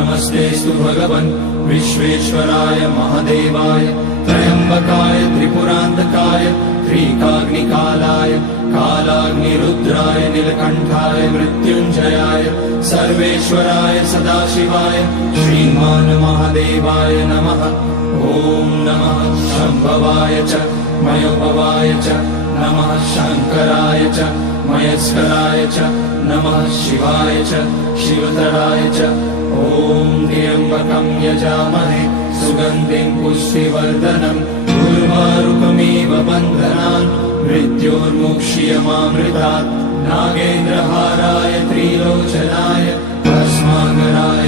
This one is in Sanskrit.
नमस्तेस्तु भगवन् विश्वेश्वराय महादेवाय त्र्यम्बकाय त्रिपुरान्तकाय त्रिकाग्निकालाय कालाग्निरुद्राय नीलकण्ठाय मृत्युञ्जयाय सर्वेश्वराय सदाशिवाय श्रीमान् महादेवाय नमः। ॐ नमः शम्भवाय च मयोभवाय च नमः शङ्कराय च मयस्कराय च नमः शिवाय च शिवतराय च। ॐ त्र्यम्बकं यजामहे सुगन्धिं पुष्टिवर्धनम् उर्वारुकमिव बन्धनान् मृत्योर्मुक्ष्यमामृतात्। नागेन्द्रहाराय त्रिलोचनाय भस्माकराय